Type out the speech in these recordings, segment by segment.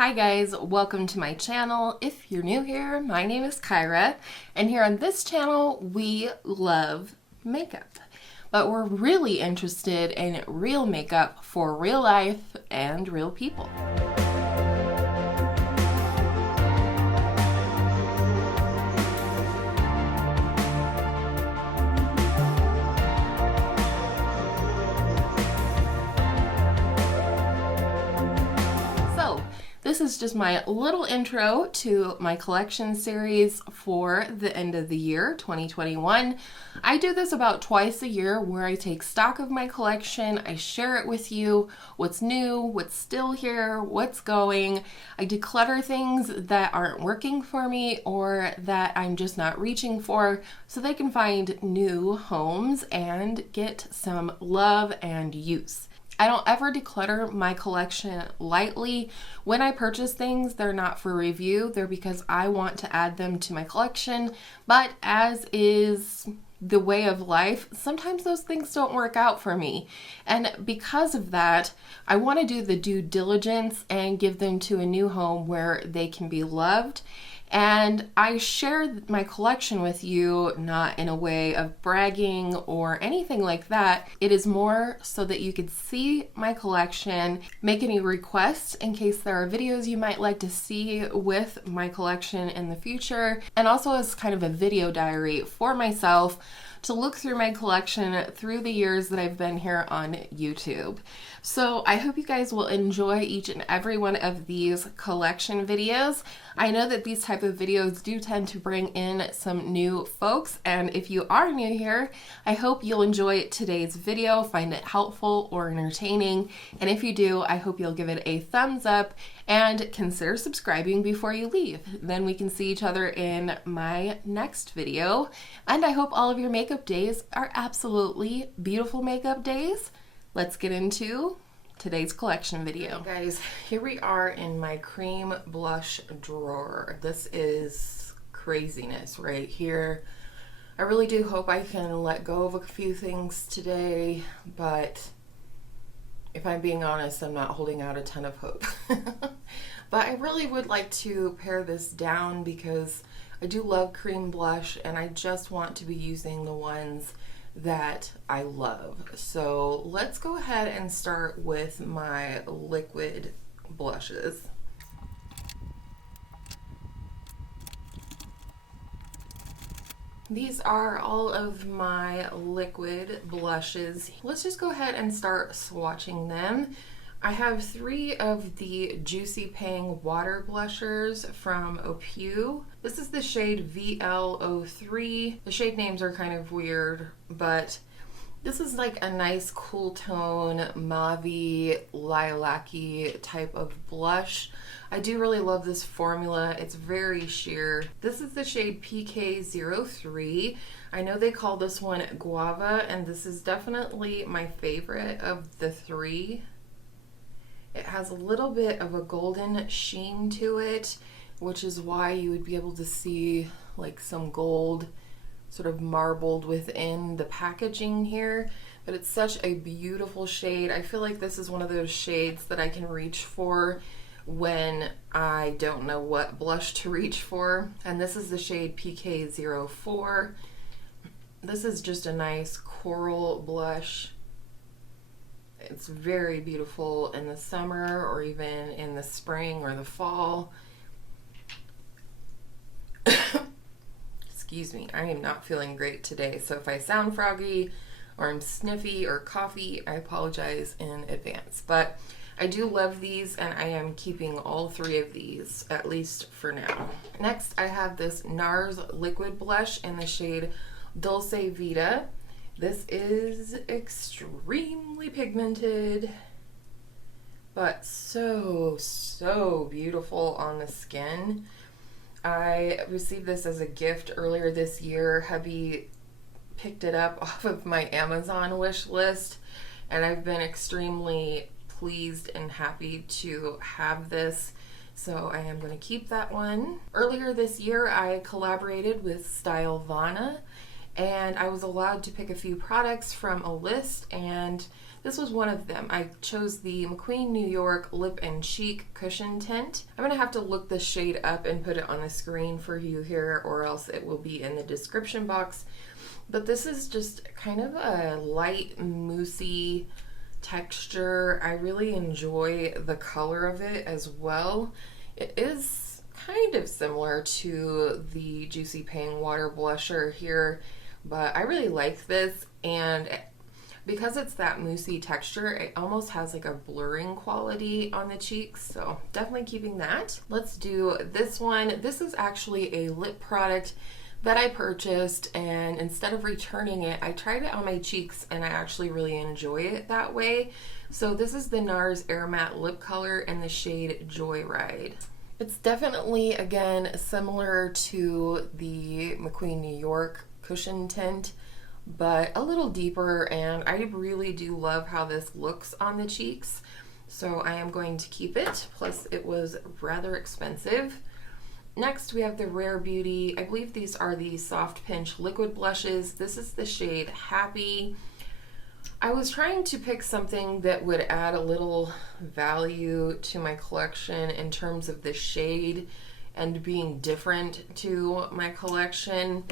Hi guys, welcome to my channel. If you're new here, my name is Kyra, and here on this channel we love makeup. But we're really interested in real makeup for real life and real people. This is just my little intro to my collection series for the end of the year, 2021. I do this about twice a year where I take stock of my collection, I share it with you, what's new, what's still here, what's going. I declutter things that aren't working for me or that I'm just not reaching for so they can find new homes and get some love and use. I don't ever declutter my collection lightly. When I purchase things, they're not for review. They're because I want to add them to my collection. But as is the way of life, sometimes those things don't work out for me. And because of that, I want to do the due diligence and give them to a new home where they can be loved. And I share my collection with you not in a way of bragging or anything like that. It is more so that you could see my collection, make any requests in case there are videos you might like to see with my collection in the future, and also as kind of a video diary for myself to look through my collection through the years that I've been here on YouTube. So I hope you guys will enjoy each and every one of these collection videos. I know that these type of videos do tend to bring in some new folks, and if you are new here, I hope you'll enjoy today's video, find it helpful or entertaining, and if you do, I hope you'll give it a thumbs up and consider subscribing before you leave. Then we can see each other in my next video, and I hope all of your makeup days are absolutely beautiful makeup days. Let's get into today's collection video. Okay, guys, here we are in my cream blush drawer. This is craziness right here. I really do hope I can let go of a few things today, but if I'm being honest, I'm not holding out a ton of hope. But I really would like to pare this down because I do love cream blush and I just want to be using the ones that I love. So let's go ahead and start with my liquid blushes. These are all of my liquid blushes. Let's just go ahead and start swatching them. I have 3 of the Juicy Pang water blushers from O-Bloos. This is the shade VL03. The shade names are kind of weird, but this is like a nice cool tone, mauve-y, lilac-y type of blush. I do really love this formula. It's very sheer. This is the shade PK03. I know they call this one Guava, and this is definitely my favorite of the 3. It has a little bit of a golden sheen to it, which is why you would be able to see like some gold sort of marbled within the packaging here. But it's such a beautiful shade. I feel like this is one of those shades that I can reach for when I don't know what blush to reach for. And this is the shade PK04. This is just a nice coral blush. It's very beautiful in the summer or even in the spring or the fall. Excuse me, I am not feeling great today, so if I sound froggy or I'm sniffy or coughy, I apologize in advance. But I do love these and I am keeping all 3 of these, at least for now. Next, I have this NARS liquid blush in the shade Dulce Vita. This is extremely pigmented, but so beautiful on the skin. I received this as a gift earlier this year. Hubby picked it up off of my Amazon wish list, and I've been extremely pleased and happy to have this. So I am going to keep that one. Earlier this year, I collaborated with Stylovana, and I was allowed to pick a few products from a list, and This was one of them. I chose the McQueen New York Lip and Cheek Cushion Tint. I'm gonna have to look the shade up and put it on the screen for you here, or else it will be in the description box. But this is just kind of a light, moussey texture. I really enjoy the color of it as well. It is kind of similar to the Juicy Pang Water Blusher here, but I really like this, and because it's that moussey texture, it almost has like a blurring quality on the cheeks, so definitely keeping that. Let's do this one. This is actually a lip product that I purchased, and instead of returning it, I tried it on my cheeks and I actually really enjoy it that way. So this is the NARS Air Matte Lip Color in the shade Joyride. It's definitely, again, similar to the McQueen New York Cushion Tint, but a little deeper, and I really do love how this looks on the cheeks. So I am going to keep it, plus it was rather expensive. Next, we have the Rare Beauty. I believe these are the Soft Pinch Liquid Blushes. This is the shade Happy. I was trying to pick something that would add a little value to my collection in terms of the shade and being different to my collection.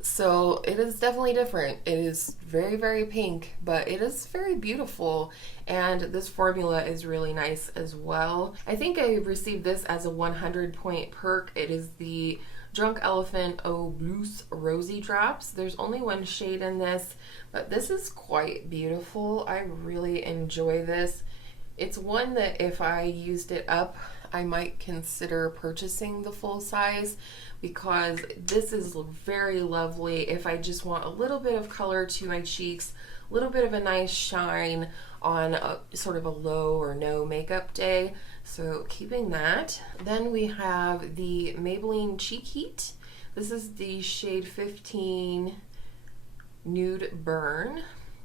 So it is definitely different. It is very, very pink, but it is very beautiful. And this formula is really nice as well. I think I received this as a 100-point perk. It is the Drunk Elephant O-Bloos Rosi Drops. There's only one shade in this, but this is quite beautiful. I really enjoy this. It's one that if I used it up, I might consider purchasing the full size, because this is very lovely if I just want a little bit of color to my cheeks, a little bit of a nice shine on a sort of a low or no makeup day. So keeping that. Then we have the Maybelline Cheek Heat. This is the shade 15 Nude Burn.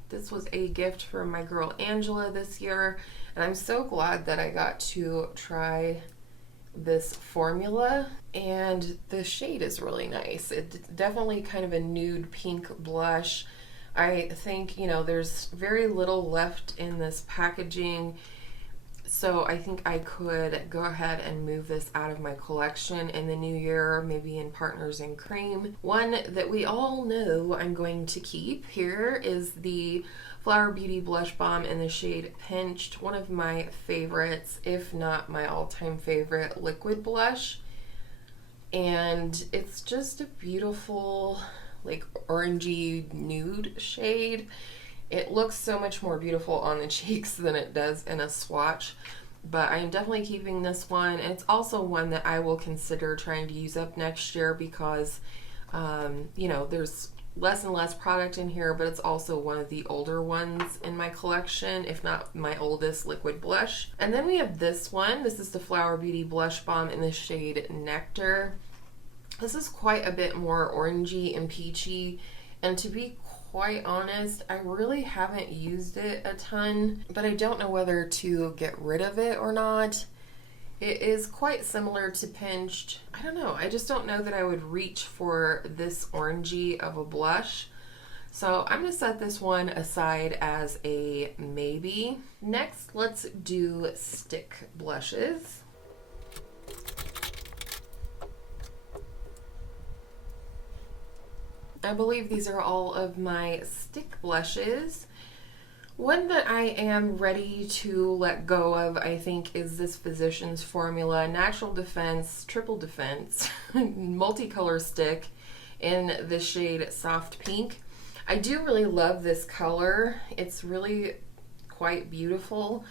This was a gift from my girl Angela this year, and I'm so glad that I got to try this formula, and the shade is really nice. It's definitely kind of a nude pink blush. I think, you know, there's very little left in this packaging, so I think I could go ahead and move this out of my collection in the new year, maybe in Partners in Creme. One that we all know I'm going to keep here is the Flower Beauty Blush Balm in the shade Pinched, one of my favorites, if not my all-time favorite liquid blush. And it's just a beautiful, like, orangey nude shade. It looks so much more beautiful on the cheeks than it does in a swatch, but I am definitely keeping this one. And it's also one that I will consider trying to use up next year because, you know, there's less and less product in here, but it's also one of the older ones in my collection, if not my oldest liquid blush. And then we have this one. This is the Flower Beauty Blush Balm in the shade Nectar. This is quite a bit more orangey and peachy, and to be quite honest, I really haven't used it a ton, but I don't know whether to get rid of it or not. It is quite similar to Pinched. I don't know. I just don't know that I would reach for this orangey of a blush. So I'm going to set this one aside as a maybe. Next, let's do stick blushes. I believe these are all of my stick blushes. One that I am ready to let go of, I think, is this Physicians Formula Natural Defense Triple Defense Multicolor Stick in the shade Soft Pink. I do really love this color. It's really quite beautiful,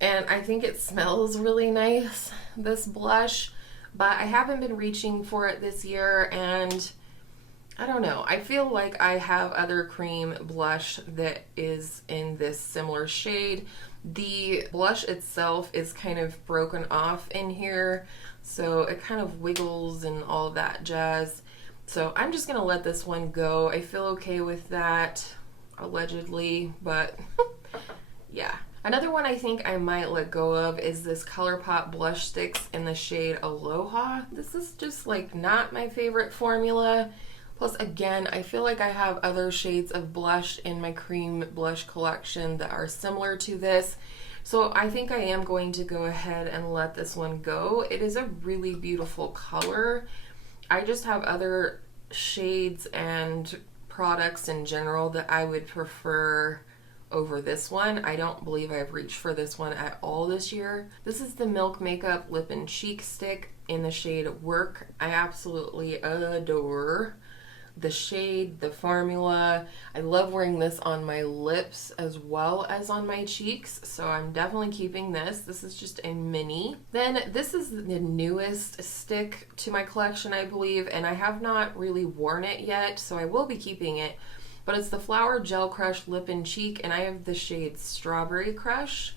and I think it smells really nice, this blush, but I haven't been reaching for it this year, and I don't know. I feel like I have other cream blush that is in this similar shade. The blush itself is kind of broken off in here, so it kind of wiggles and all that jazz. So I'm just gonna let this one go. I feel okay with that, allegedly, but yeah. Another one I think I might let go of is this ColourPop blush sticks in the shade Aloha. This is just like not my favorite formula. Plus, again, I feel like I have other shades of blush in my cream blush collection that are similar to this. So I think I am going to go ahead and let this one go. It is a really beautiful color. I just have other shades and products in general that I would prefer over this one. I don't believe I've reached for this one at all this year. This is the Milk Makeup Lip and Cheek Stick in the shade Work. I absolutely adore the shade, the formula. I love wearing this on my lips as well as on my cheeks, so I'm definitely keeping this. This is just a mini. Then this is the newest stick to my collection, I believe, and I have not really worn it yet, so I will be keeping it. But it's the Flower Gel Crush Lip and Cheek, and I have the shade Strawberry Crush.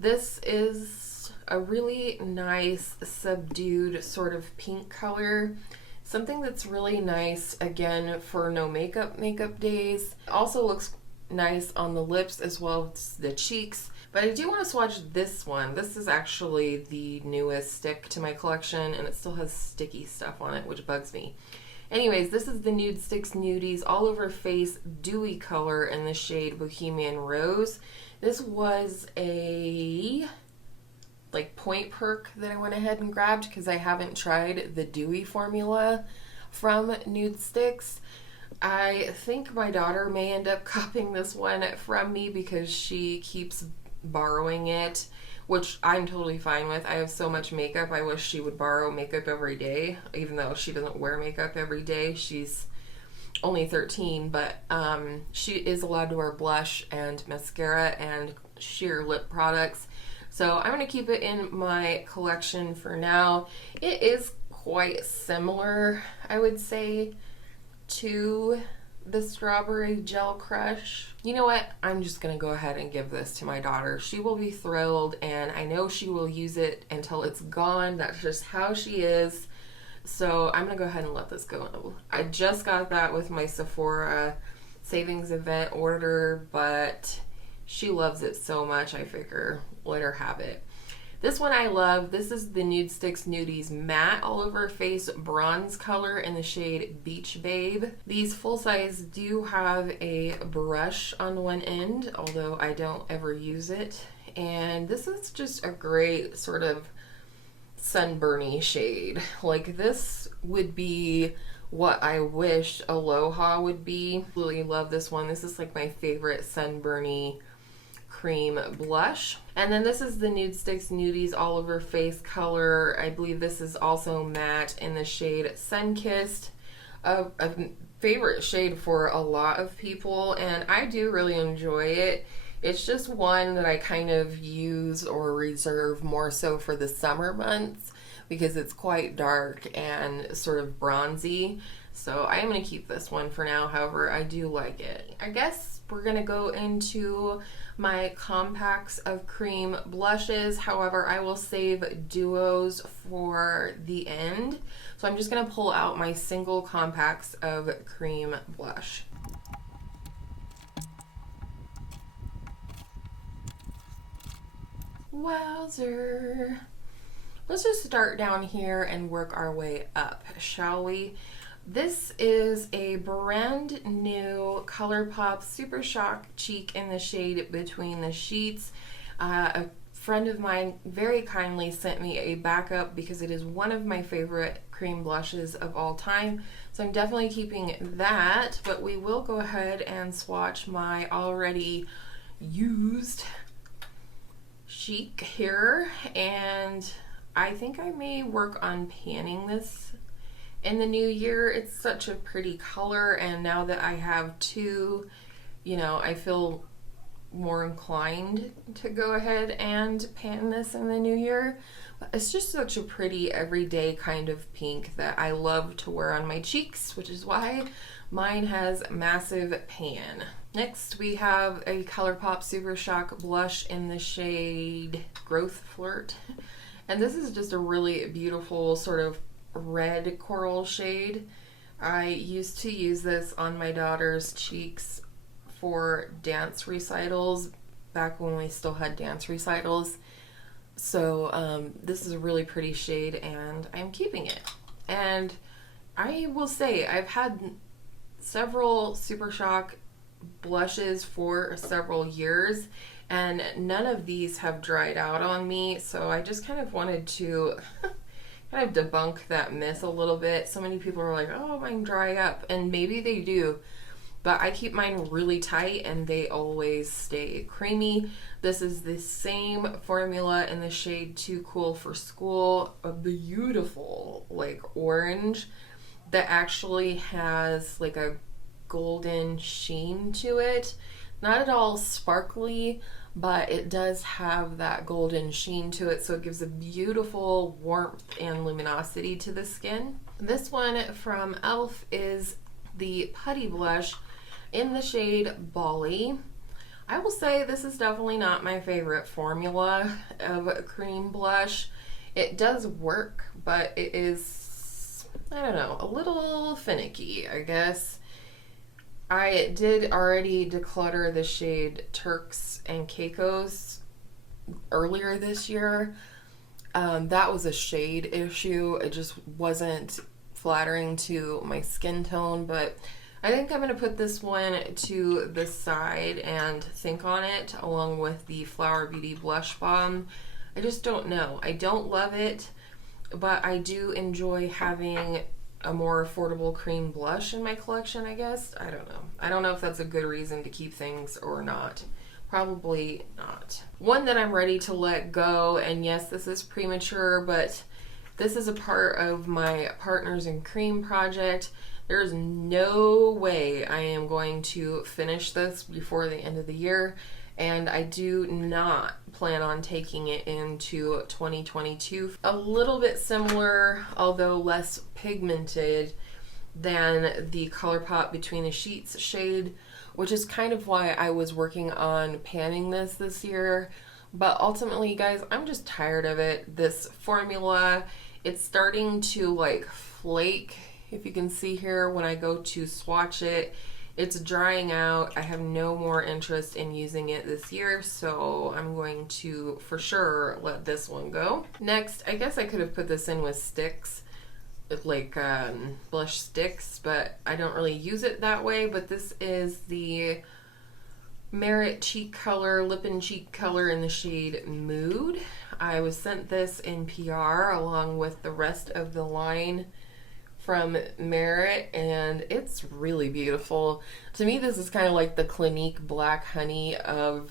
This is a really nice, subdued sort of pink color. Something that's really nice, again, for no makeup days. Also looks nice on the lips as well as the cheeks. But I do want to swatch this one. This is actually the newest stick to my collection, and it still has sticky stuff on it, which bugs me. Anyways, this is the Nude Sticks Nudies All Over Face Dewy color in the shade Bohemian Rose. This was a like point perk that I went ahead and grabbed because I haven't tried the dewy formula from Nude Sticks. I think my daughter may end up copying this one from me because she keeps borrowing it, which I'm totally fine with. I have so much makeup, I wish she would borrow makeup every day, even though she doesn't wear makeup every day. She's only 13, but she is allowed to wear blush and mascara and sheer lip products. So I'm going to keep it in my collection for now. It is quite similar, I would say, to the Strawberry Gel Crush. You know what? I'm just going to go ahead and give this to my daughter. She will be thrilled, and I know she will use it until it's gone. That's just how she is. So I'm going to go ahead and let this go. I just got that with my Sephora savings event order, but she loves it so much, I figure let her have it. This one I love. This is the Nude Sticks Nudies Matte All Over Face Bronze color in the shade Beach Babe. These full size do have a brush on one end, although I don't ever use it. And this is just a great sort of sunburny shade. Like, this would be what I wish Aloha would be. Really love this one. This is like my favorite sunburny cream blush. And then this is the Nude Sticks Nudies All Over Face color. I believe this is also matte in the shade Sunkissed, a favorite shade for a lot of people, and I do really enjoy it. It's just one that I kind of use or reserve more so for the summer months because it's quite dark and sort of bronzy. So I am going to keep this one for now. However, I do like it. I guess we're going to go into my compacts of cream blushes. However, I will save duos for the end. So I'm just going to pull out my single compacts of cream blush. Wowzer. Let's just start down here and work our way up, shall we? This is a brand new ColourPop Super Shock Cheek in the shade Between the Sheets. A friend of mine very kindly sent me a backup because it is one of my favorite cream blushes of all time. So I'm definitely keeping that, but we will go ahead and swatch my already used Chic here, and I think I may work on panning this in the new year. It's such a pretty color, and now that I have two, you know, I feel more inclined to go ahead and pan this in the new year. It's just such a pretty everyday kind of pink that I love to wear on my cheeks, which is why mine has massive pan. Next we have a ColourPop Super Shock blush in the shade Growth Flirt, and this is just a really beautiful sort of red coral shade. I used to use this on my daughter's cheeks for dance recitals back when we still had dance recitals. So this is a really pretty shade, and I'm keeping it. And I will say I've had several Super Shock blushes for several years, and none of these have dried out on me, so I just kind of wanted to kind of debunk that myth a little bit. So many people are like, oh, mine dry up, and maybe they do, but I keep mine really tight and they always stay creamy. This is the same formula in the shade Too Cool for School, a beautiful like orange that actually has like a golden sheen to it. Not at all sparkly, but it does have that golden sheen to it, so it gives a beautiful warmth and luminosity to the skin. This one from e.l.f. is the Putty Blush in the shade Bali. I will say this is definitely not my favorite formula of a cream blush. It does work, but it is, I don't know, a little finicky, I guess. I did already declutter the shade Turks and Caicos earlier this year. That was a shade issue. It just wasn't flattering to my skin tone, but I think I'm going to put this one to the side and think on it along with the Flower Beauty Blush Balm. I just don't know. I don't love it, but I do enjoy having a more affordable cream blush in my collection, I guess. I don't know. I don't know if that's a good reason to keep things or not. Probably not. One that I'm ready to let go, and yes, this is premature, but this is a part of my Partners in Cream project. There's no way I am going to finish this before the end of the year, and I do not plan on taking it into 2022. A little bit similar, although less pigmented than the ColourPop Between the Sheets shade, which is kind of why I was working on panning this year. But ultimately, guys, I'm just tired of it. This formula, it's starting to like flake. If you can see here, when I go to swatch it, it's drying out. I have no more interest in using it this year, so I'm going to for sure let this one go. Next, I guess I could have put this in with sticks, like blush sticks, but I don't really use it that way. But this is the Merit Cheek Color, Lip and Cheek Color in the shade Mood. I was sent this in PR along with the rest of the line from Merit, and it's really beautiful. To me, this is kind of like the Clinique Black Honey of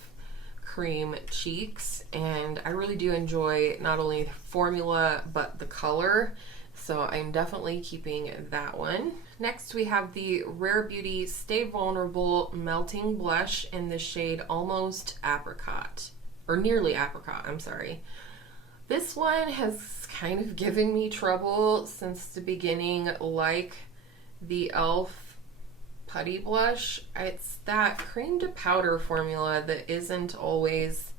cream cheeks, and I really do enjoy not only the formula but the color, so I'm definitely keeping that one. Next, we have the Rare Beauty Stay Vulnerable Melting Blush in the shade Almost Apricot, or Nearly Apricot, I'm sorry. This one has kind of given me trouble since the beginning, like the e.l.f. Putty Blush. It's that cream to powder formula that isn't always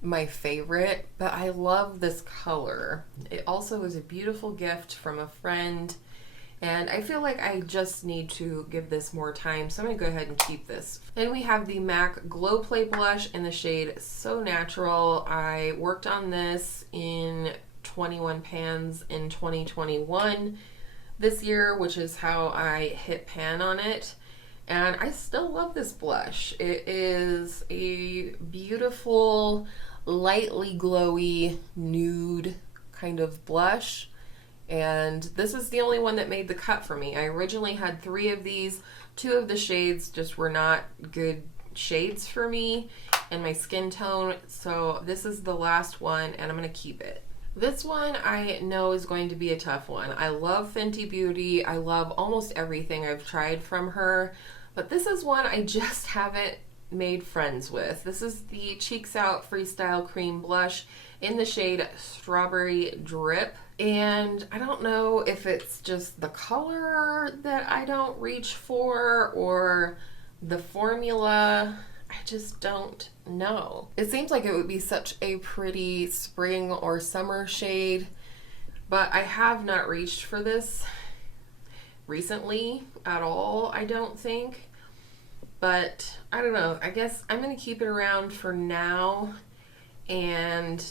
my favorite, but I love this color. It also is a beautiful gift from a friend, and I feel like I just need to give this more time, so I'm going to go ahead and keep this. Then we have the MAC Glow Play Blush in the shade So Natural. I worked on this in 21 pans in 2021 this year, which is how I hit pan on it, and I still love this blush. It is a beautiful, lightly glowy nude kind of blush. And this is the only one that made the cut for me. I originally had 3 of these. 2 of the shades just were not good shades for me and my skin tone. So this is the last one, and I'm going to keep it. This one I know is going to be a tough one. I love Fenty Beauty. I love almost everything I've tried from her. But this is one I just haven't made friends with. This is the Cheeks Out Freestyle Cream Blush in the shade Strawberry Drip. And I don't know if it's just the color that I don't reach for or the formula. I just don't know. It seems like it would be such a pretty spring or summer shade, but I have not reached for this recently at all, I don't think. But I don't know. I guess I'm going to keep it around for now and,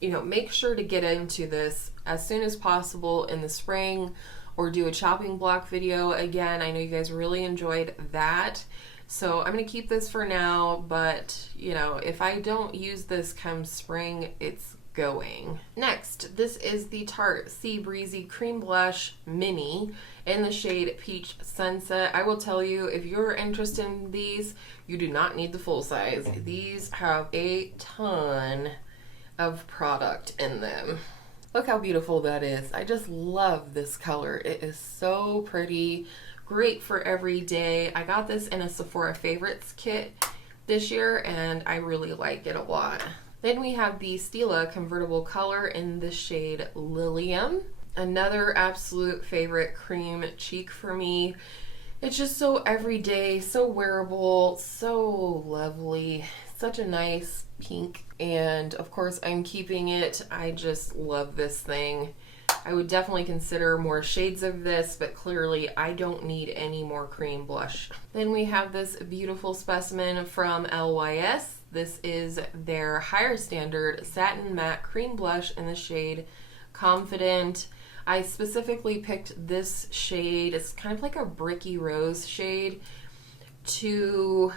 you know, make sure to get into this as soon as possible in the spring or do a chopping block video again. I know you guys really enjoyed that. So I'm going to keep this for now, but you know, if I don't use this come spring, it's going. Next, this is the Tarte Sea Breezy Cream Blush Mini in the shade Peach Sunset. I will tell you, if you're interested in these, you do not need the full size. These have a ton of product in them. Look how beautiful that is. I just love this color. It is so pretty. Great for every day. I got this in a Sephora Favorites kit this year and I really like it a lot. Then we have the Stila Convertible Color in the shade Lilium. Another absolute favorite cream cheek for me. It's just so everyday, so wearable, so lovely. Such a nice pink. And of course I'm keeping it. I just love this thing. I would definitely consider more shades of this, but clearly I don't need any more cream blush. Then we have this beautiful specimen from LYS. This is their Higher Standard Satin Matte Cream Blush in the shade Confident. I specifically picked this shade, it's kind of like a bricky rose shade, to,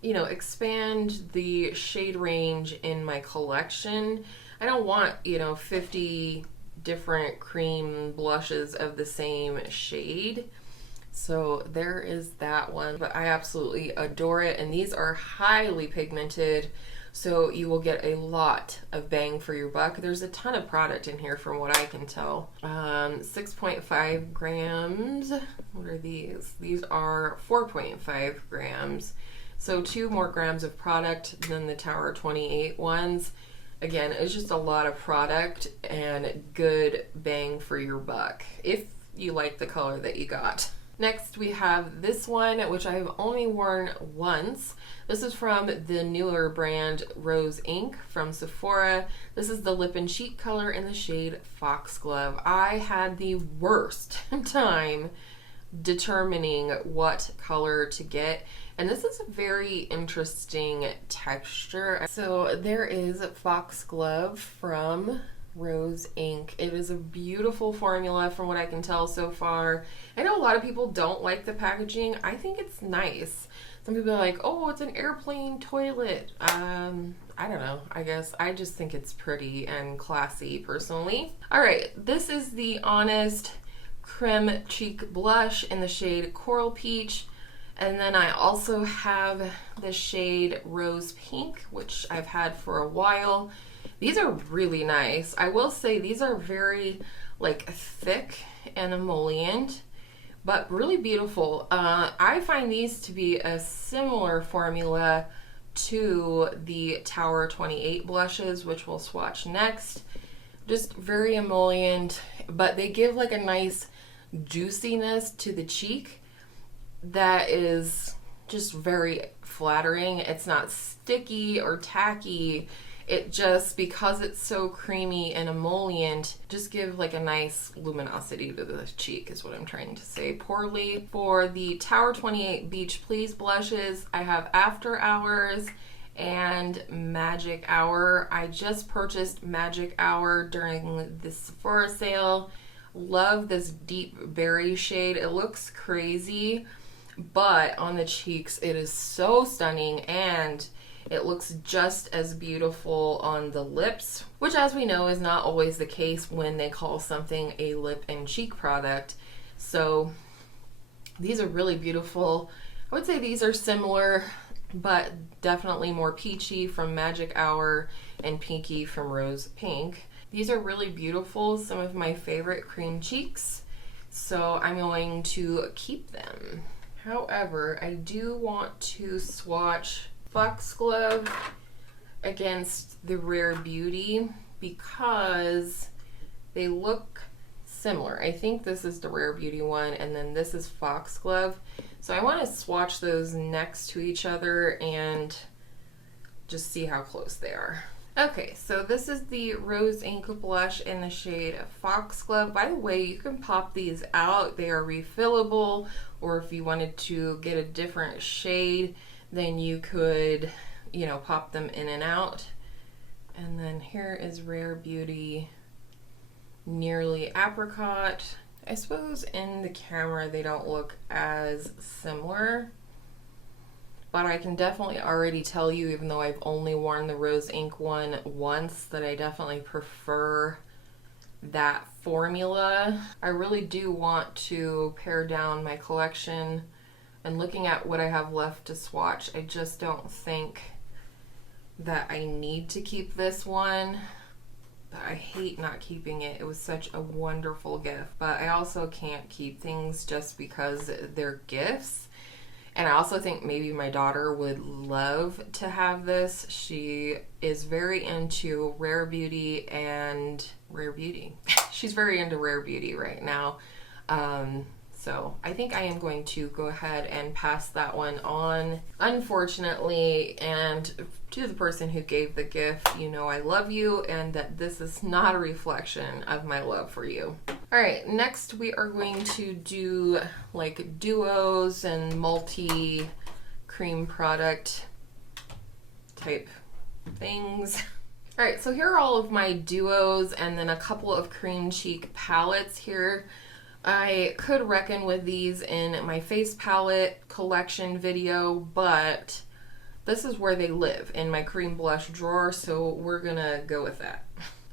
you know, expand the shade range in my collection. I don't want, you know, 50 different cream blushes of the same shade. So there is that one, but I absolutely adore it. And these are highly pigmented, so you will get a lot of bang for your buck. There's a ton of product in here from what I can tell. 6.5 grams. What are these? These are 4.5 grams. So 2 more grams of product than the Tower 28 ones. Again, it's just a lot of product and good bang for your buck if you like the color that you got. Next we have this one, which I've only worn once. This is from the newer brand Rose Inc. from Sephora. This is the lip and cheek color in the shade Foxglove. I had the worst time determining what color to get, and this is a very interesting texture. So there is Foxglove from Rose Inc. It is a beautiful formula from what I can tell so far. I know a lot of people don't like the packaging. I think it's nice. Some people are like, oh, it's an airplane toilet. I don't know. I guess I just think it's pretty and classy personally. All right, this is the Honest Creme Cheek Blush in the shade Coral Peach. And then I also have the shade Rose Pink, which I've had for a while. These are really nice. I will say these are very like thick and emollient, but really beautiful. I find these to be a similar formula to the Tower 28 blushes, which we'll swatch next. Just very emollient, but they give like a nice juiciness to the cheek that is just very flattering. It's not sticky or tacky. It just, because it's so creamy and emollient, just give like a nice luminosity to the cheek is what I'm trying to say poorly. For the Tower 28 Beach Please blushes, I have After Hours and Magic Hour. I just purchased Magic Hour during the Sephora sale. Love this deep berry shade. It looks crazy, but on the cheeks it is so stunning, and it looks just as beautiful on the lips, which as we know is not always the case when they call something a lip and cheek product. So these are really beautiful. I would say these are similar, but definitely more peachy from Magic Hour and pinky from Rose Pink. These are really beautiful, some of my favorite cream cheeks, so I'm going to keep them. However, I do want to swatch Foxglove against the Rare Beauty because they look similar. I think this is the Rare Beauty one and then this is Foxglove. So I want to swatch those next to each other and just see how close they are. Okay, so this is the Rose Ink blush in the shade Foxglove. By the way, you can pop these out. They are refillable, or if you wanted to get a different shade, then you could, you know, pop them in and out. And then here is Rare Beauty Nearly Apricot. I suppose in the camera they don't look as similar, but I can definitely already tell you, even though I've only worn the Rose Ink one once, that I definitely prefer that formula. I really do want to pare down my collection, and looking at what I have left to swatch, I just don't think that I need to keep this one. But I hate not keeping it. It was such a wonderful gift. But I also can't keep things just because they're gifts. And I also think maybe my daughter would love to have this. She is very into rare beauty and rare beauty. She's very into rare beauty right now. So I think I am going to go ahead and pass that one on, unfortunately. And to the person who gave the gift, you know I love you and that this is not a reflection of my love for you. All right, next we are going to do like duos and multi cream product type things. All right, so here are all of my duos and then a couple of cream cheek palettes here. I could reckon with these in my face palette collection video, but this is where they live, in my cream blush drawer, so we're gonna go with that.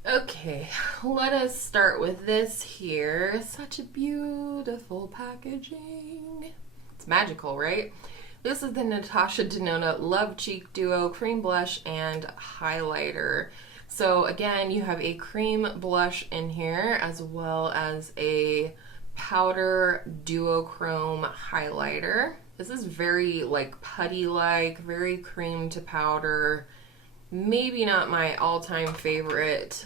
Okay, let us start with this here. Such a beautiful packaging. It's magical, right? This is the Natasha Denona Love Cheek Duo Cream Blush and Highlighter. So again, you have a cream blush in here as well as a powder duochrome highlighter. This is very like putty-like, very cream to powder. Maybe not my all-time favorite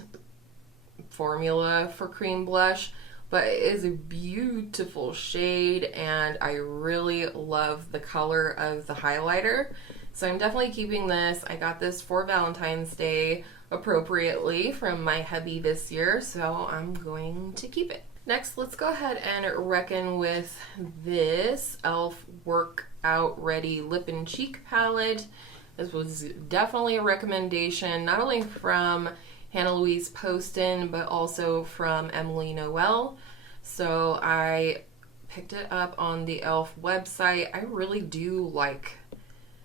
formula for cream blush, but it is a beautiful shade and I really love the color of the highlighter. So I'm definitely keeping this. I got this for Valentine's Day appropriately from my hubby this year, so I'm going to keep it. Next, let's go ahead and reckon with this e.l.f. Workout Ready Lip and Cheek Palette. This was definitely a recommendation, not only from Hannah Louise Poston, but also from Emily Noel. So I picked it up on the e.l.f. website. I really do like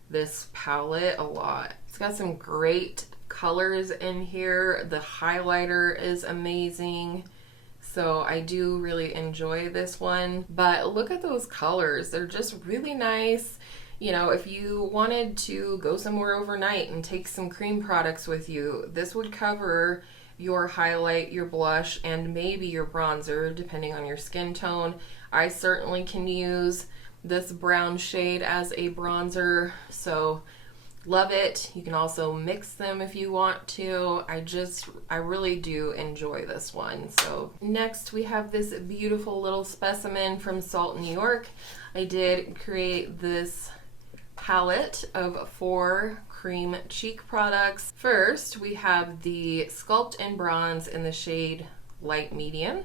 this palette a lot. It's got some great colors in here. The highlighter is amazing. So I do really enjoy this one. But look at those colors. They're just really nice. You know, if you wanted to go somewhere overnight and take some cream products with you, this would cover your highlight, your blush, and maybe your bronzer, depending on your skin tone. I certainly can use this brown shade as a bronzer, so love it. You can also mix them if you want to. I really do enjoy this one. So next we have this beautiful little specimen from Salt New York. I did create this palette of 4 cream cheek products. First, we have the Sculpt and Bronze in the shade Light Medium.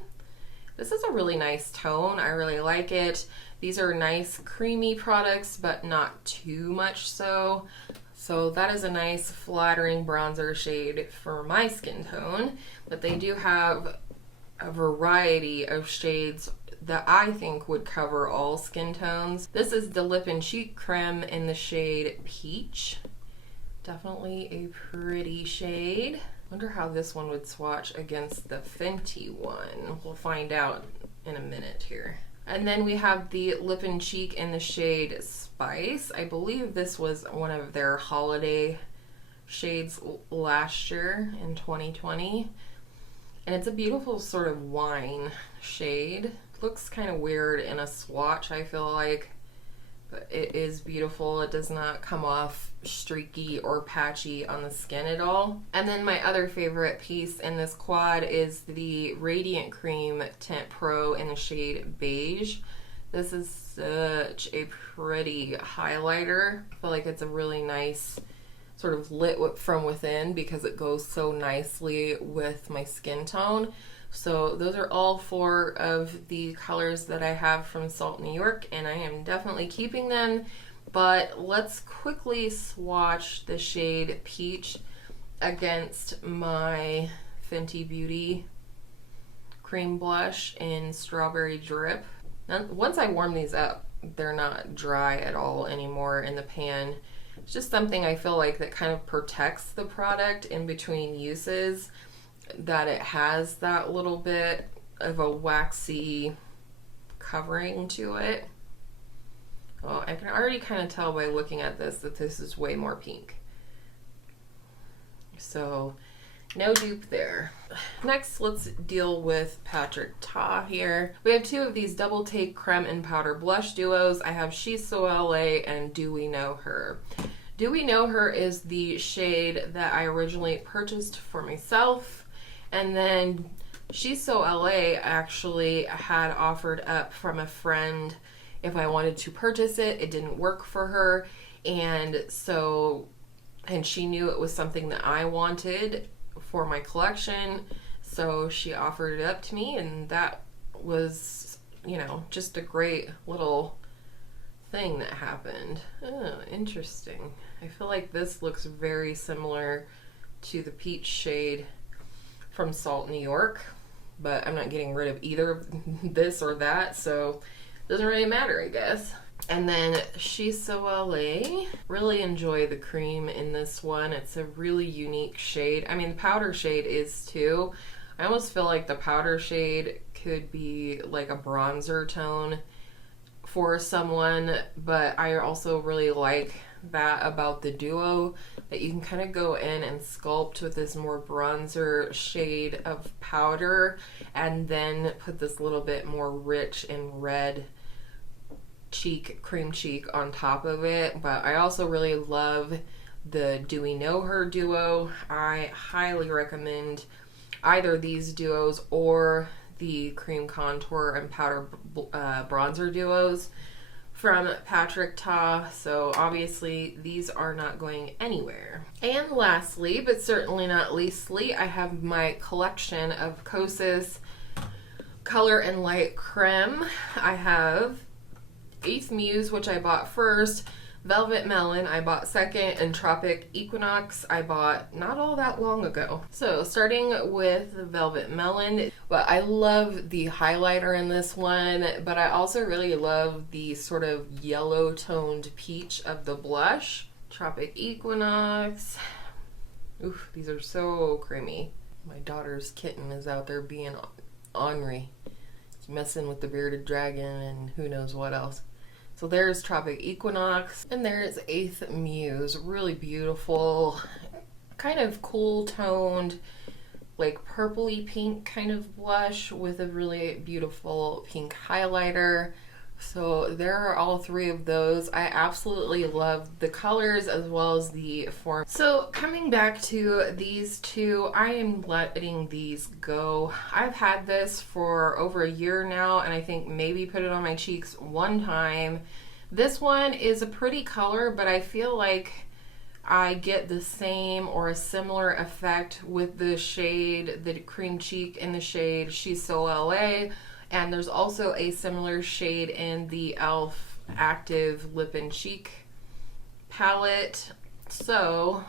This is a really nice tone. I really like it. These are nice creamy products, but not too much so. So that is a nice flattering bronzer shade for my skin tone, but they do have a variety of shades that I think would cover all skin tones. This is the Lip and Cheek Creme in the shade Peach. Definitely a pretty shade. Wonder how this one would swatch against the Fenty one. We'll find out in a minute here. And then we have the Lip and Cheek in the shade Spice. I believe this was one of their holiday shades last year in 2020. And it's a beautiful sort of wine shade. Looks kind of weird in a swatch, I feel like. But it is beautiful. It does not come off streaky or patchy on the skin at all. And then my other favorite piece in this quad is the Radiant Cream Tint Pro in the shade Beige. This is such a pretty highlighter. I feel like it's a really nice sort of lit from within because it goes so nicely with my skin tone. So those are all 4 of the colors that I have from Salt New York, and I am definitely keeping them. But let's quickly swatch the shade Peach against my Fenty Beauty cream blush in Strawberry Drip. Now, once I warm these up, they're not dry at all anymore in the pan. It's just something I feel like that kind of protects the product in between uses, that it has that little bit of a waxy covering to it. Well, I can already kind of tell by looking at this that this is way more pink. So no dupe there. Next, let's deal with Patrick Ta here. We have two of these Double Take Creme and Powder Blush duos. I have She's So LA and Do We Know Her. Do We Know Her is the shade that I originally purchased for myself, and then She's So LA actually had offered up from a friend if I wanted to purchase it. It didn't work for her, and she knew it was something that I wanted for my collection, so she offered it up to me, and that was, you know, just a great little thing that happened. Oh, interesting. I feel like this looks very similar to the peach shade from Salt New York, but I'm not getting rid of either this or that, so it doesn't really matter, I guess. And then She's So LA. Really enjoy the cream in this one. It's a really unique shade. I mean, the powder shade is too. I almost feel like the powder shade could be like a bronzer tone for someone, but I also really like that about the duo, that you can kind of go in and sculpt with this more bronzer shade of powder and then put this little bit more rich and red cheek, cream cheek on top of it. But I also really love the Do We Know Her duo. I highly recommend either these duos or the cream contour and powder bronzer duos from Patrick Ta. So obviously these are not going anywhere. And lastly, but certainly not leastly, I have my collection of Kosas Color and Light Creme. I have 8th Muse, which I bought first, Velvet Melon I bought second, and Tropic Equinox I bought not all that long ago. So starting with Velvet Melon, well, I love the highlighter in this one, but I also really love the sort of yellow toned peach of the blush. Tropic Equinox. Oof, these are so creamy. My daughter's kitten is out there being ornery. It's messing with the bearded dragon and who knows what else. So there's Tropic Equinox, and there's 8th Muse. Really beautiful, kind of cool toned, like purpley pink kind of blush with a really beautiful pink highlighter. So there are all three of those. I absolutely love the colors as well as the form. So coming back to these two, I am letting these go. I've had this for over a year now, and I think maybe put it on my cheeks one time. This one is a pretty color, but I feel like I get the same or a similar effect with the shade, the cream cheek in the shade She's So LA. And there's also a similar shade in the e.l.f. Active Lip and Cheek palette. So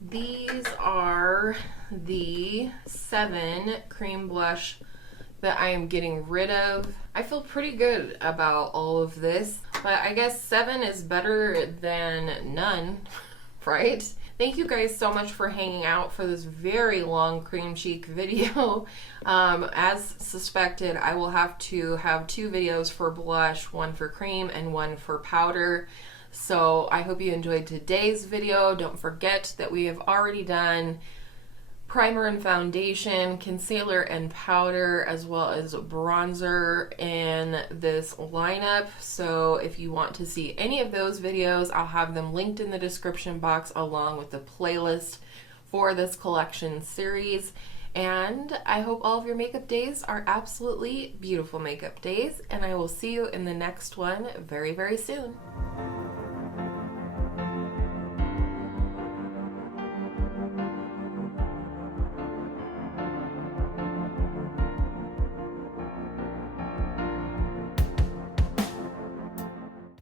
these are the 7 cream blush that I am getting rid of. I feel pretty good about all of this, but I guess 7 is better than none, right? Thank you guys so much for hanging out for this very long cream cheek video. As suspected, I will have to have 2 videos for blush, one for cream and one for powder. So I hope you enjoyed today's video. Don't forget that we have already done primer and foundation, concealer and powder, as well as bronzer in this lineup. So if you want to see any of those videos, I'll have them linked in the description box along with the playlist for this collection series. And I hope all of your makeup days are absolutely beautiful makeup days, and I will see you in the next one very, very soon.